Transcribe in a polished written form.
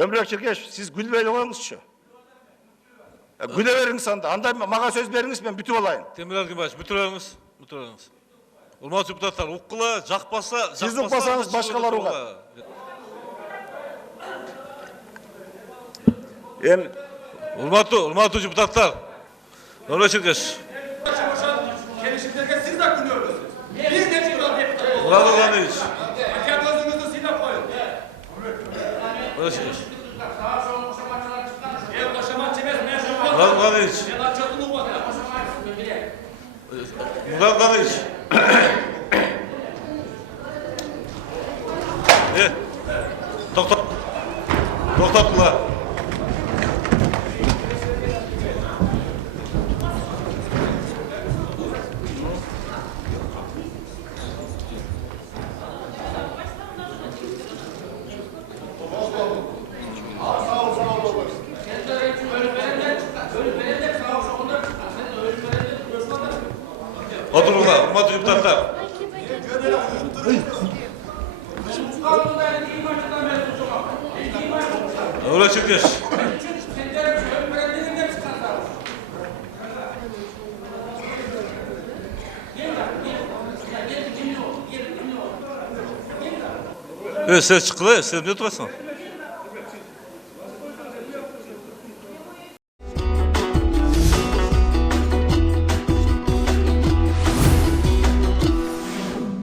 Ömrek Çirkeş, siz gülmeyle olmuşçu. Güle verin sanda. Anda mağa söz veriniz, ben bütün olayım. Temir Erkinbaş, bütürleriniz. Urmatçı deputatlar, ukkula, jakpasa... Siz ukbasanız başkaları ukat. Urmatçı deputatlar. Ömrek Çirkeş. Gelişimlerge siz de gülüyorsunuz. Biz de çıkıyoruz. Murat Organiç. Hakem gözünüzü silap koyun. Ömrek Çirkeş. El başamak çemez. Murat Organiç. El açıldı bu kadar. Murat Organiç. Toktattılar. Otururlar, Urmatçı deputatlar. Ömrek Çirkeş. Evet, ses çıktı, ses mi oturasın?